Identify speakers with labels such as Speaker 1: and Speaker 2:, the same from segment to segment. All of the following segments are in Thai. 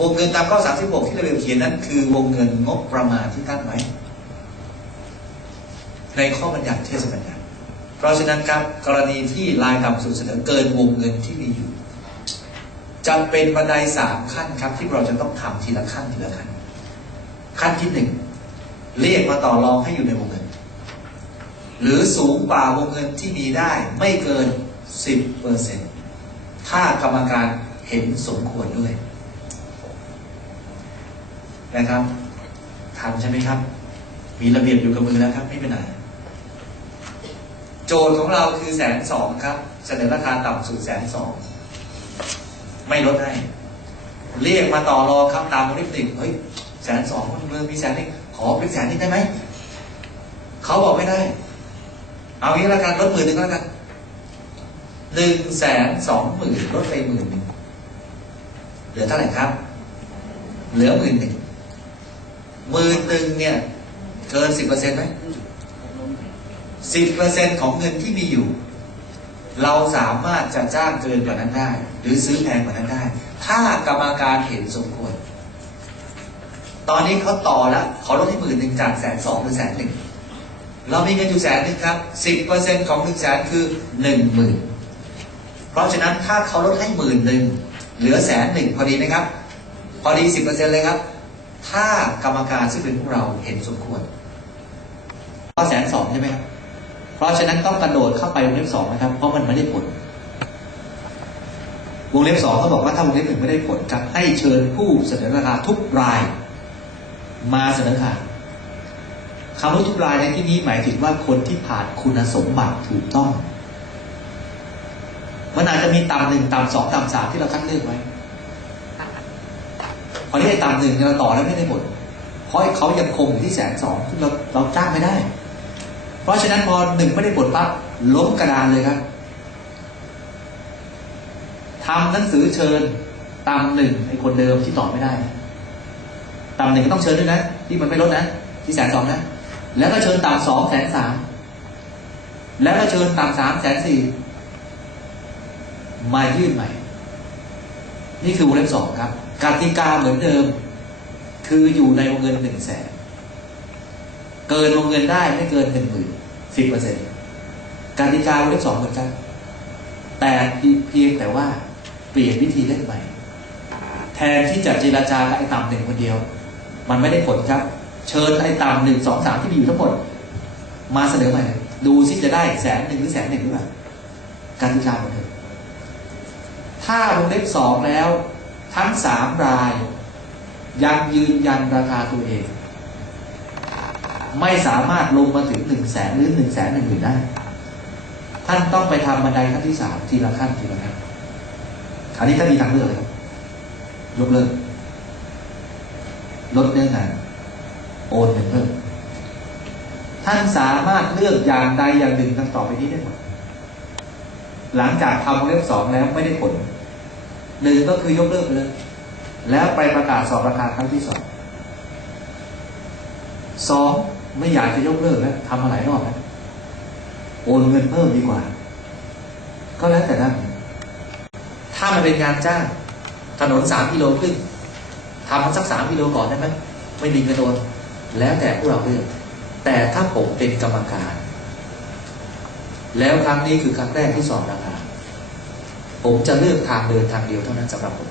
Speaker 1: วงเงินตามข้อ 36 ที่เราเขียนนั้นคือวงเงินงบประมาณที่ตั้งไว้ ในข้อบัญญัติเทศบัญญัติ เพราะฉะนั้นครับกรณีที่รายต่ำสุดเสนอเกินวงเงินที่มีอยู่จะเป็นบันไดสามขั้นครับ ที่เราจะต้องทำทีละขั้นทีละขั้น ขั้นที่หนึ่งเรียกมาต่อรองให้อยู่ในวงเงิน หรือสูงกว่าวงเงินที่มีได้ไม่เกิน 10เปอร์เซ็นถ้ากรรมการเห็นสมควรด้วย นะครับทันใช่ไหมครับ มีระเบียบอยู่กับมือแล้วครับ ไม่เป็นไรโจทย์ของเราคือแสนสองครับ เสนอราคาต่ำสุดแสนสองไม่ลดให้ เรียกมาต่อรองครับตามวงเล็บหนึ่งเฮ้ยแสนสองคนเมืองมีแสนหนึ่งขอเป็นแสนนี้ได้ไหมเขาบอกไม่ได้ เอางี้ละกันลดหมื่นหนึ่งแล้วกันหนึ่งแสนสองหมื่นลดไปหมื่นหนึ่งเหลือเท่าไหร่ครับ เหลือหมื่นหนึ่ง หมื่นหนึ่งเนี่ย เกินสิบเปอร์เซ็นต์ไหมสิบเปอร์เซ็นต์ของเงินที่มีอยู่ เราสามารถจะจ้างเกินกว่านั้นได้ หรือซื้อแพงกว่านั้นได้ ถ้ากรรมการเห็นสมควร ตอนนี้เขาต่อแล้วขอลดให้หมื่นหนึ่งจากแสนสองหรือแสนหนึ่งเรามีเงินอยู่แสนหนึ่งครับสิบเปอร์เซ็นของหนึ่งแสนคือหนึ่งหมื่นเพราะฉะนั้นถ้าเขาลดให้หมื่นหนึ่งเหลือแสนหนึ่งพอดีไหมครับ พอดีสิบเปอร์เซ็นเลยครับ ถ้ากรรมการซึ่งเป็นพวกเราเห็นสมควรก็แสนสองใช่ไหมครับ เพราะฉะนั้นต้องกระโดดเข้าไปวงเล็บสองนะครับ เพราะมันไม่ได้ผล วงเล็บสองเขาบอกว่าถ้าวงเล็บหนึ่งไม่ได้ผลครับให้เชิญผู้เสนอราคาทุกราย มาเสนอราคาคำว่าทุกรายในที่นี้หมายถึงว่าคนที่ผ่านคุณสมบัติถูกต้อง มันอาจจะมีต่ำหนึ่งต่ำสองต่ำสามที่เราคัดเลือกไว้ พอที่ไอ้ต่ำหนึ่งเราต่อแล้วไม่ได้ผลเพราะเขายังคงอยู่ที่แสนสองซึ่เราเราจ้างไม่ได้ เพราะฉะนั้นพอหนึ่งไม่ได้ผลปั๊บล้มกระดานเลยครับทำหนังสือเชิญตามหนึ่งไอ้คนเดิมที่ตอบไม่ได้ตามหนึ่งก็ต้องเชิญด้วยนะที่มันไม่ลดนะที่แสนสองนะ แล้วก็เชิญตามสองแสนสามแล้วก็เชิญตามสามแสนสี่มายื่นใหม่ นี่คือวงเล็บสองครับกติกาเหมือนเดิม คืออยู่ในวงเงินหนึ่งแสนเกินวงเงินได้ไม่เกินหนึ่งหมื่นสิบเปอร์เซ็นต์กติกาวงเล็บสองเหมือนกัน แต่เพียงแต่ว่าเปลี่ยนวิธีเล่นใหม่ แทนที่จะเจราจากับไอ้ต่ำหนึ่งคนเดียว มันไม่ได้ผลครับ เชิญไอ้ต่ำหนึ่งสองสามที่มีอยู่ทั้งหมด มาเสนอใหม่ ดูซิจะได้แสนหนึ่งหรือแสนหนึ่งหรือเปล่ากติกาเหมือนเดิม ถ้าวงเล็บสองแล้ว ทั้งสามราย ยังยืนยันราคาตัวเอง ไม่สามารถลงมาถึงหนึ่งแสนหรือหนึ่งแสนหนึ่งหมื่นได้ ท่านต้องไปทำบันไดขั้นที่สามทีละขั้นทีละขั้นอันนี้ท่านมีทางเลือกเลยครับยกเลิกลดเนื้องานโอนเงินเพิ่มท่านสามารถเลือกอย่างใดอย่างหนึ่งทั้งต่อไปนี้ได้หมด หลังจากทำวงเล็บสองแล้วไม่ได้ผลหนึ่งก็คือยกเลิกเลย แล้วไปประกาศสอบราคาครั้งที่สองสองไม่อยากจะยกเลิกแล้วทำมาหลายรอบแล้วโอนเงินเพิ่มดีกว่า ก็แล้วแต่ท่านถ้ามันเป็นงานจ้างถนนสามกิโลครึ่งทำมันสักสามกิโลก่อนได้ไหมไม่มีเงินโอนแล้วแต่พวกเราเลือกแต่ถ้าผมเป็นกรรมการ แล้วครั้งนี้คือครั้งแรกที่สอบราคา ผมจะเลือกทางเดินทางเดียวเท่านั้นสำหรับผม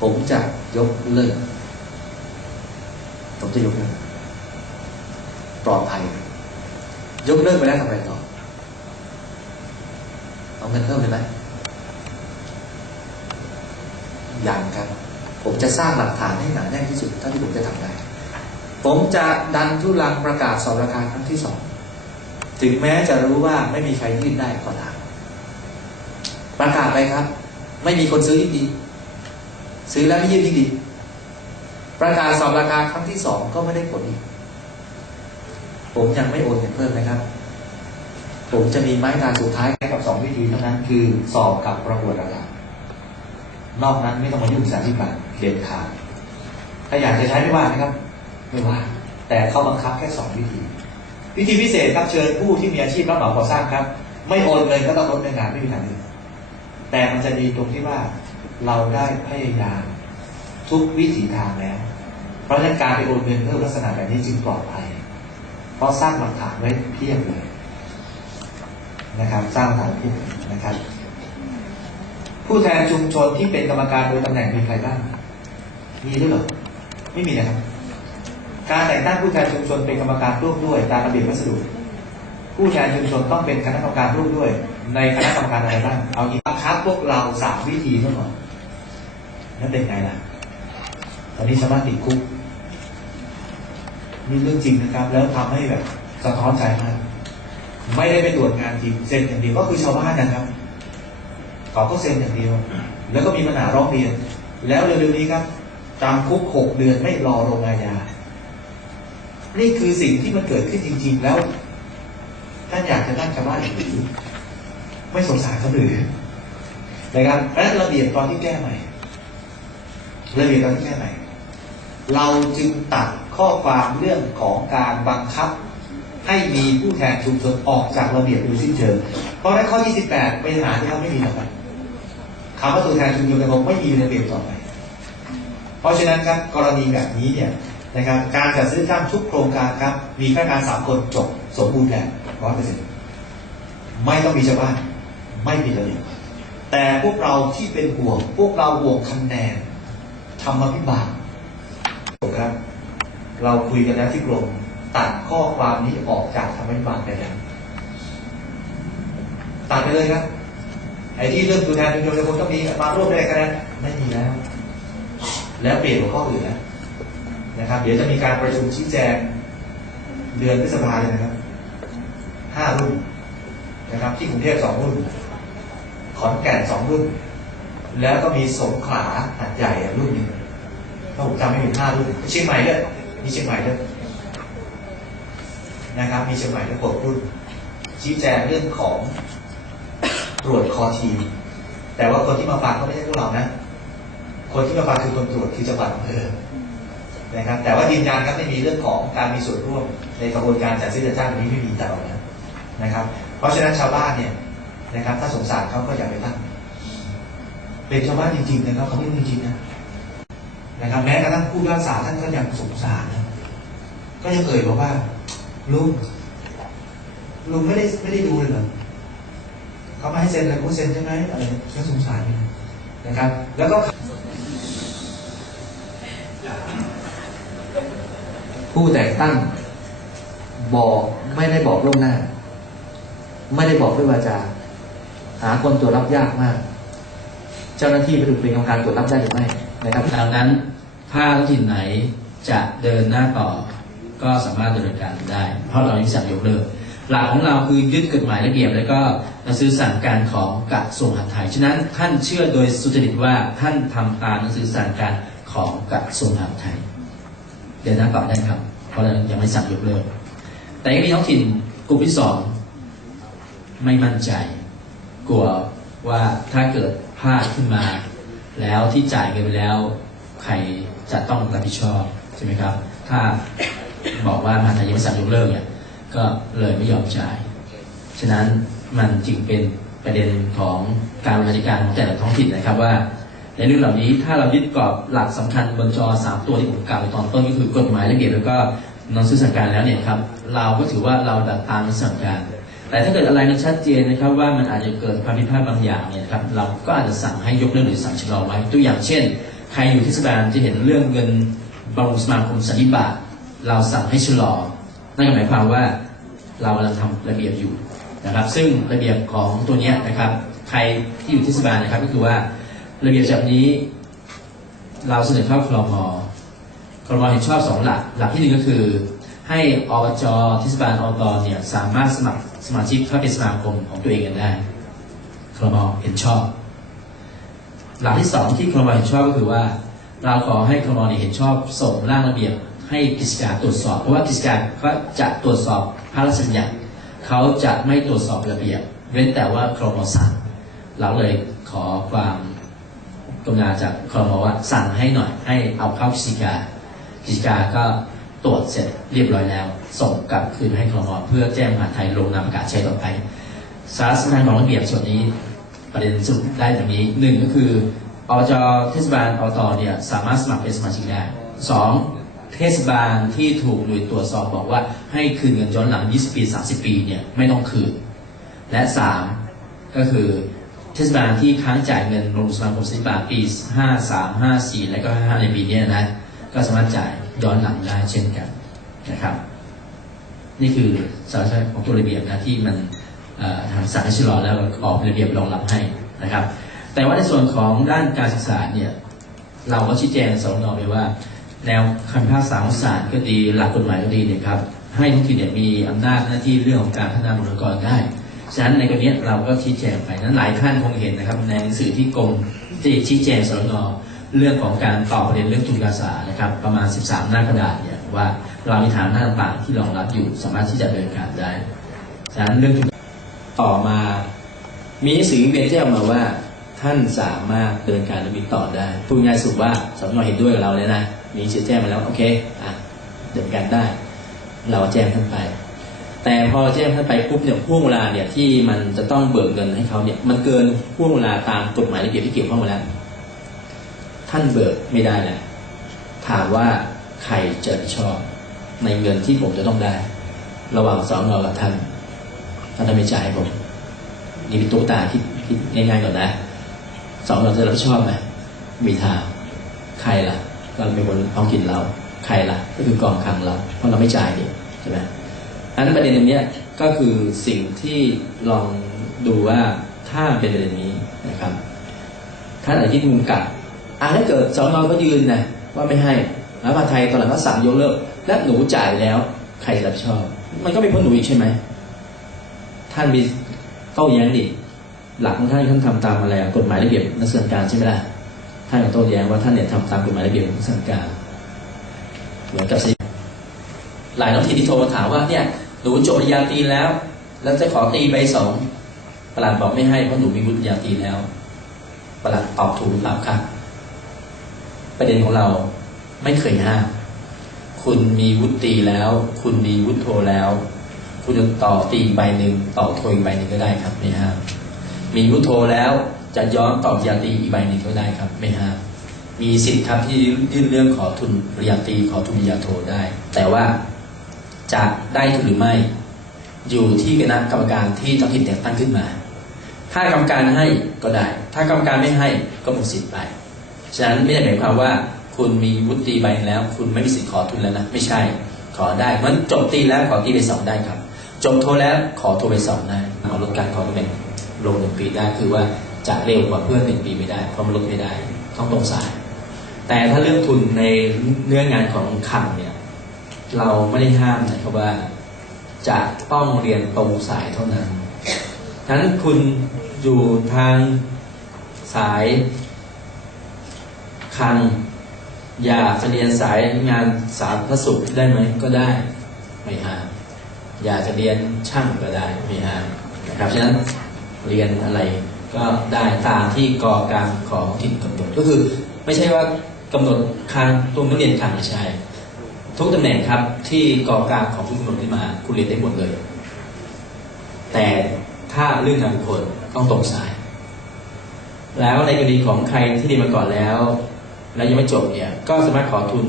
Speaker 1: ผมจะยกเลิก ผมจะยกเลิกปลอดภัย ยกเลิกไปแล้วทำไรต่อ เอาเงินเพิ่มเลยไหมยังครับ ผมจะสร้างหลักฐานให้หนาแน่นที่สุดเท่าที่ผมจะทำได้ ผมจะดันทุลังประกาศสอบราคาครั้งที่สอง ถึงแม้จะรู้ว่าไม่มีใครยื่นได้ก็ตามประกาศไปครับ ไม่มีคนซื้อยิ่งดี ซื้อแล้วไม่ยื่นยิ่งดี ประกาศสอบราคาครั้งที่สองก็ไม่ได้ผลอีกผมยังไม่โอนเงินเพิ่มนะครับ ผมจะมีไม้ตาสุดท้ายแค่กับสองวิธีเท่านั้น คือสอบกับประกวดราคานอกนั้นไม่ต้องมายุ่งสารที่บาทเด็ดขาดถ้าอยากจะใช้ไม่ว่านะครับ ไม่ว่า แต่เขาบังคับแค่สองวิธี วิธีพิเศษครับเชิญผู้ที่มีอาชีพรับเหมาก่อสร้างครับ ไม่โอนเงินก็ต้องลดเนื้องานไม่มีทางอื่นแต่มันจะดีตรงที่ว่าเราได้พยายามทุกวิถีทางแล้ว เพราะฉะนั้นการไปโอนเงินเพื่อลักษณะแบบนี้จึงปลอดภัย เพราะสร้างหลักฐานไว้เพียบเลยนะครับ สร้างหลักฐานเพียบนะครับ ผู้แทนชุมชนที่เป็นกรรมการโดยตำแหน่งมีใครบ้าง มีด้วยเหรอ ไม่มีนะครับ การแต่งตั้งผู้แทนชุมชนเป็นกรรมการร่วมด้วยตามระเบียบวัสดุ ผู้แทนชุมชนต้องเป็นคณะกรรมการร่วมด้วย ในคณะกรรมการอะไรบ้างเอาอีกบังคับพวกเราสามวิธีเท่านั้นนั่นเป็นไงล่ะ ตอนนี้ชาวบ้านติดคุกนี่เรื่องจริงนะครับ แล้วทำให้แบบสะท้อนใจมากไม่ได้ไปตรวจงานจริงเซ็นอย่างเดียวก็คือชาวบ้านนะครับเขาก็เซ็นอย่างเดียว แล้วก็มีปัญหาร้องเรียน แล้วเร็วๆนี้ครับจำคุกหกเดือนไม่รอลงอาญา นี่คือสิ่งที่มันเกิดขึ้นจริง ๆ แล้ว ท่านอยากจะตั้งชาวบ้านหรือไม่สงสารเขาหรือนะครับและระเบียบตอนที่แก้ใหม่ระเบียบตอนที่แก้ใหม่เราจึงตัดข้อความเรื่องของการบังคับ ให้มีผู้แทนชุมชนออกจากระเบียบโดยสิ้นเชิงเพราะในข้อ 28 เป็นหาที่เขาไม่มีแล้วครับคำว่าตัวแทนชุมชนในผมไม่มีในระเบียบต่อไป เพราะฉะนั้นครับกรณีแบบนี้เนี่ย นะครับการจัดซื้อจ้างทุกโครงการครับมีข้าราชการสามคนจบสมบูรณ์แบบร้อยเปอร์เซ็นต์ไม่ต้องมีชาวบ้านไม่มีระเบียแต่พวกเราที่เป็นห่วงพวกเราห่วงคะแนนธรรมพิบาลครับ เราคุยกันแล้วที่กรมตัดข้อความนี้ออกจากธรรมพิบาลไปแล้วตัดไปเลยครับไอ้ที่เรื่องตัวแทนชุมชนจะคงต้องมีมาร่วมได้คะแนนไม่มีแล้ว แล้วเปลี่ยนหัวข้ออื่นแล้ว นะครับ เดี๋ยวจะมีการประชุมชี้แจงเดือนพฤษภาเลยนะครับห้ารุ่นนะครับ ที่กรุงเทพสองรุ่น ขอนแก่นสองรุ่น แล้วก็มีสงขลาหัดใหญ่รุ่นหนึ่งถ้าผมจำไม่ผิดห้ารุ่นเชียงใหม่ด้วยมีเชียงใหม่ด้วยนะครับ มีเชียงใหม่ด้วยหกรุ่น ชี้แจงเรื่องของตรวจคอทีมแต่ว่าคนที่มาฟังก็ไม่ใช่พวกเรานะ คนที่มาฟังคือคนตรวจคือจังหวัดอำเภอ นะครับ แต่ว่ายืนยันครับไม่มีเรื่องของการมีส่วนร่วมในกระบวนการจัดซื้อจัดจ้างนี้ไม่มีแต่เรานะนะครับ เพราะฉะนั้นชาวบ้านเนี่ยนะครับ ถ้าสงสารเขาก็อย่าไปตั้งเป็นชาวบ้านจริงๆนะครับเขาไม่จริงๆนะนะครับ แม้กระทั่งผู้พิพากษาท่านก็ยังสงสารนะก็ยังเอ่ยบอกว่าลุงลุงไม่ได้ไม่ได้ดูเลยเหรอเขามาให้เซ็นอะไรกูเซ็นใช่ไหมอะไรฉันสงสารนี่นะครับ แล้วก็ ผู้แต่งตั้งบอกไม่ได้บอกล่วงหน้า ไม่ได้บอกด้วยวาจา หาคนตรวจรับยากมาก เจ้าหน้าที่ไปดูเป็นกรรมการตรวจรับได้หรือไม่นะครับ
Speaker 2: ดังนั้นถ้าถิ่นไหนจะเดินหน้าต่อ ก็สามารถดำเนินการได้ เพราะเราไม่สั่งยกเลิกหลักของเราคือยึดกฎหมายระเบียบ แล้วก็หนังสือสั่งการของกระทรวงมหาดไทยฉะนั้นท่านเชื่อโดยสุจริตว่าท่านทำตามหนังสือสั่งการของกระทรวงมหาดไทย เดินหน้าต่อได้ครับ เพราะเรายังไม่สั่งยกเลิกแต่ยังมีท้องถิ่นกลุ่มที่สองไม่มั่นใจ กลัวว่าถ้าเกิดพลาดขึ้นมา แล้วที่จ่ายเงินไปแล้ว ใครจะต้องรับผิดชอบใช่ไหมครับ ถ้าบอกว่ามหาไทยยังไม่สั่งยกเลิกเนี่ยก็เลยไม่ยอมจ่าย ฉะนั้นมันจึงเป็นประเด็นของการบริหารจัดการของแต่ละท้องถิ่นนะครับว่า ในเรื่องเหล่านี้ถ้าเรายึดกรอบหลักสำคัญบนจอสามตัวที่ผมกล่าวตอนต้นก็คือกฎหมายระเบียบแล้วก็นังสือสั่งการแล้วเนี่ยครับเราก็ถือว่าเราดัดตามสั่งการ แต่ถ้าเกิดอะไรมันชัดเจนนะครับว่ามันอาจจะเกิดความผิดพลาดบางอย่างเนี่ยครับเราก็อาจจะสั่งให้ยกเลิกหรือสั่งชะลอไว้ตัวอย่างเช่น ใครอยู่เทศบาลจะเห็นเรื่องเงินบำรุงสมาคมสันนิบาตเราสั่งให้ชะลอนั่นก็หมายความว่าเรากำลังทำระเบียบอยู่นะครับ ซึ่งระเบียบของตัวเนี้ยนะครับใครที่อยู่เทศบาลนะครับก็คือว่า ระเบียบแบบนี้ เราเสนอเข้าคลมคลมเห็นชอบสองหลัก หลักที่หนึ่งก็คือ ให้อบจเทศบาลอบตเนี่ยสามารถสมัครสมาชิกเข้าเป็นสมาคมของตัวเองกันได้คลมเห็นชอบ หลักที่สองที่คลมเห็นชอบก็คือว่า เราขอให้คลมเนี่ยเห็นชอบส่งร่างระเบียบให้กิจการตรวจสอบ เพราะว่ากิจการก็จะตรวจสอบพระราชบัญญัติเขาจะไม่ตรวจสอบระเบียบ เว้นแต่ว่าคลมสั่งเราเลยขอความ กรุณาจากคลมว่าสั่งให้หน่อยให้เอาเข้ากิจการกิจการก็ตรวจเสร็จเรียบร้อยแล้ว ส่งกลับคืนให้คลมเพื่อแจ้งมหาไทยลงนามประกาศใช้ต่อไป สาระสำคัญของระเบียบส่วนนี้ประเด็นสรุปได้แบบนี้หนึ่งก็คือออบจเทศบาลอบตเนี่ยสามารถสมัครเป็นสมาชิกได้สองเทศบาลที่ถูกหน่วยตรวจสอบบอกว่าให้คืนเงินย้อนหลัง 20 ปี 30 ปีเนี่ยไม่ต้องคืน และสามก็คือ เทศบาลที่ค้างจ่ายเงินลงสมาคมสิบบาทปี 53 54 และก็55ในปีนี้นะ ก็สามารถจ่ายย้อนหลังได้เช่นกันนะครับ นี่คือสาระของตัวระเบียบนะที่มันทางสารชะลอแล้วออกระเบียบรองรับให้นะครับ แต่ว่าในส่วนของด้านการศึกษาเนี่ยเราก็ชี้แจงสอนอไปว่า แนวคำพิพากษาของศาลก็ดีหลักกฎหมายก็ดีเนี่ยครับให้ท้องถิ่นเนี่ยมีอำนาจหน้าที่เรื่องของการพัฒนาบุคลากรได้ ฉะนั้นในกรณีเราก็ชี้แจงไปนั้นหลายท่านคงเห็นนะครับ ในหนังสือที่กรมที่ชี้แจงสนเรื่องของการตอบประเด็นเรื่องทุนการศึกษานะครับ ประมาณ 13 หน้ากระดาษเนี่ยว่าเรามีฐานหน้าต่างๆที่รองรับอยู่สามารถที่จะเนินการได้ฉะนั้นเรื่องทุนต่อมามีหนังสือเวียนแจ้งมาว่าท่านสามารถเดินการดำเนินต่อได้พูดง่ายๆสุดว่าสนเห็นด้วยกับเราเลยนะมีหนังสือแจ้งมาแล้วโอเคอะเดินการได้ เราแจ้งท่านไป แต่พอแจ้งท่านไปปุ๊บเนี่ยห่วงเวลาเนี่ยที่มันจะต้องเบิกเงินให้เขาเนี่ย มันเกินห่วงเวลาตามกฎหมายระเบียบที่เกี่ยวข้องมาแล้วท่านเบิกไม่ได้แหละถามว่าใครจะรับผิดชอบ ในเงินที่ผมจะต้องได้ ระหว่างสองเรากับท่านท่านจะไม่จ่ายผมนี่เป็นตัวตาคิดคิดง่ายๆก่อนนะสองเราจะรับผิดชอบไหมมีทางใครล่ะก็เป็นคนท้องถิ่นเรา ใครล่ะ ก็คือกองคลังเราเพราะเราไม่จ่ายนี่ใช่ไหม อันนั้นประเด็นตรงนี้ก็คือสิ่งที่ลองดูว่าถ้าเป็นประเด็นนี้นะครับท่านอาจจะคิดมุมกลับอะถ้าเกิดสอนอก็ยืนนะว่าไม่ให้แล้วมาไทยตอนหลังก็สั่งยกเลิกและหนูจ่ายแล้วใครรับชอบ มันก็เป็นเพราะหนูอีกใช่ไหมท่านมีโต้แย้งดิหลักของท่านท่านทำตามอะไรกฎหมายระเบียบนักศึกษาการใช่ไหมล่ะท่านก็โต้แย้งว่าท่านเนี่ยทำตามกฎหมายระเบียบนักศึกษาการเหมือนกับสิ หลายน้องถิ่ที่โทรมาถามว่าเนี่ยหนูจบปริญญาตรีแล้ว แล้วจะขอตีใบสองประหลัดบอกไม่ให้เพราะหนูมีวุฒิปริญญาตรีแล้วประหลัดตอบถูกหรือเปล่าครับประเด็นของเราไม่เคยห้ามคุณมีวุฒิตีแล้ว คุณมีวุฒิโทแล้ว คุณจะต่อตีอีกใบหนึ่งต่อโทอีกใบหนึ่งก็ได้ครับไม่ห้ามมีวุฒิโทแล้วจะย้อนต่อปริญญาตรีอีกใบหนึ่งก็ได้ครับ ไม่ห้ามมีสิทธิ์ครับที่ยื่นเรื่องขอทุนปริญญาตรีขอทุนปริญญาโทได้ แต่ว่า จะได้ทุนหรือไม่ อยู่ที่คณะกรรมการที่ท้องถิ่นแต่งตั้งขึ้นมา ถ้ากรรมการให้ก็ได้ ถ้ากรรมการไม่ให้ก็หมดสิทธิ์ไป ฉะนั้นไม่ได้หมายความว่าคุณมีวุฒิใบแล้ว คุณไม่มีสิทธิ์ขอทุนแล้วนะไม่ใช่ขอได้มันจบตีแล้วขอตีไปสองได้ครับ จบโทแล้วขอโทไปสองได้ขอลดการขอตำแหน่งลงหนึ่งปีได้คือว่าจะเร็วกว่าเพื่อนหนึ่งปีไม่ได้เพราะมันลดไม่ได้ ต้องตรงสาย แต่ถ้าเรื่องทุนในเนื้องานของคำเนี่ย เราไม่ได้ห้ามนะครับว่าจะต้องเรียนตรงสายเท่านั้นฉะนั้นคุณอยู่ทางสายคังอยากจะเรียนสายงานสาธารณสุขได้ไหมก็ได้ไม่ห้ามอยากจะเรียนช่างก็ได้ไม่ห้ามนะครับฉะนั้นเรียนอะไรก็ได้ตามที่กอการของถิ่นกำหนดก็คือ ไม่ใช่ว่ากำหนดคางตรงนักเรียนคังไม่ใช่ ทุกตำแหน่งครับที่กองกลารของทุกกำหนดขึ้นมา คุณเรียนได้หมดเลย แต่ถ้าเรื่องงานบุคคลต้องตรงสาย แล้วในกรณีของใครที่เรียนมาก่อนแล้ว แล้วยังไม่จบเนี่ย ก็สามารถขอทุน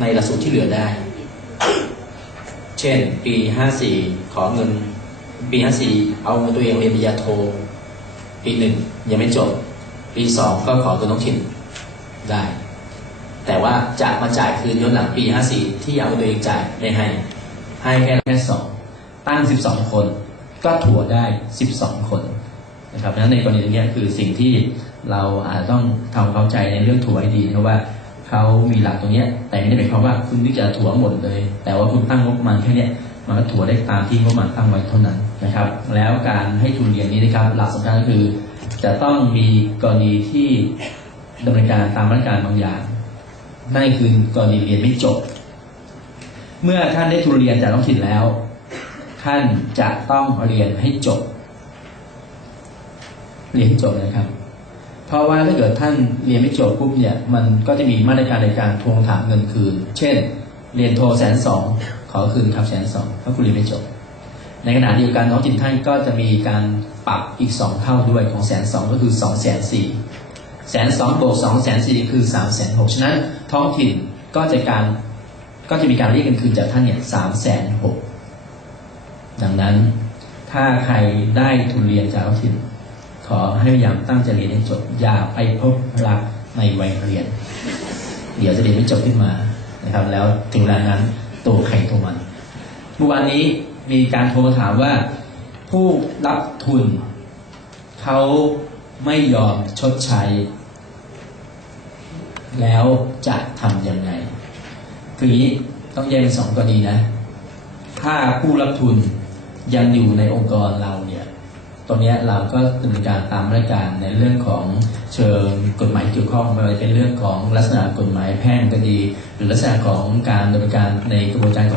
Speaker 2: ในหลักสูตรที่เหลือได้ เช่น ปี 54 ขอเงิน ปี 54 เอาเงินตัวเองเรียนปริญญาโท ปีหนึ่งยังไม่จบ ปีสองก็ขอเงินน้องถิ่นได้ แต่ว่าจะมาจ่ายคืนย้อนหลังปี 54 ที่เอาตัวเองจ่ายไม่ให้ ให้แค่แค่สองตั้ง 12 คน ก็ถัวได้ 12 คนนะครับนั้นในกรณีตรงนี้คือสิ่งที่เราอาจจะต้องทำเข้าใจในเรื่องถัวให้ดีนะว่าเขามีหลักตรงนี้แต่ไม่ได้หมายความว่าคุณที่จะถัวหมดเลย แต่ว่าคุณตั้งงบมาณแค่นี้มันก็ถัวได้ตามที่งบมาณตั้งไว้เท่านั้นนะครับ แล้วการให้ทุนเรียนนี้นะครับ หลักสำคัญก็คือ จะต้องมีกรณีที่ดำเนินการตามมาตรการบางอย่าง นั่นคือกรณีเรียนไม่จบ เมื่อท่านได้ทุนเรียนจากท้องถิ่นแล้ว ท่านจะต้องเรียนให้จบ เรียนให้จบเลยครับ เพราะว่าถ้าเกิดท่านเรียนไม่จบปุ๊บเนี่ยมันก็จะมีมาตรการในการทวงถามเงินคืน เช่น เรียนโทแสนสองขอคืนครับแสนสองเพราะคุณเรียนไม่จบ ในขณะเดียวกันท้องถิ่นท่านก็จะมีการปรับอีกสองเท่าด้วยของแสนสองก็คือสองแสนสี่แสนสองบวกสองแสนสี่คือสามแสนหกฉะนั้น ท้องถิ่นก็จะการก็จะมีการเรียกเงินคืนจากท่านเนี่ยสามแสนหกดังนั้นถ้าใครได้ทุนเรียนจากท้องถิ่น ขอให้พยายามตั้งใจเรียนให้จบอย่าไปพบรักในวัยเรียน เดี๋ยวจะเรียนไม่จบขึ้นมานะครับ แล้วถึงเวลานั้นตัวใครตัวมันเมื่อวานนี้มีการโทรมาถามว่า ผู้รับทุนเขาไม่ยอมชดใช้ แล้วจะทำยังไงคืออย่างนี้ต้องแยกเป็นสองกรณีนะ ถ้าผู้รับทุนยังอยู่ในองค์กรเราเนี่ยตรงนี้เราก็ดำเนินการตามมาตรการในเรื่องของเชิงกฎหมายเกี่ยวข้องไม่ว่าจะเป็นเรื่องของลักษณะกฎหมายแพ่งก็ดี หรือลักษณะของการดำเนินการในกระบวนการของ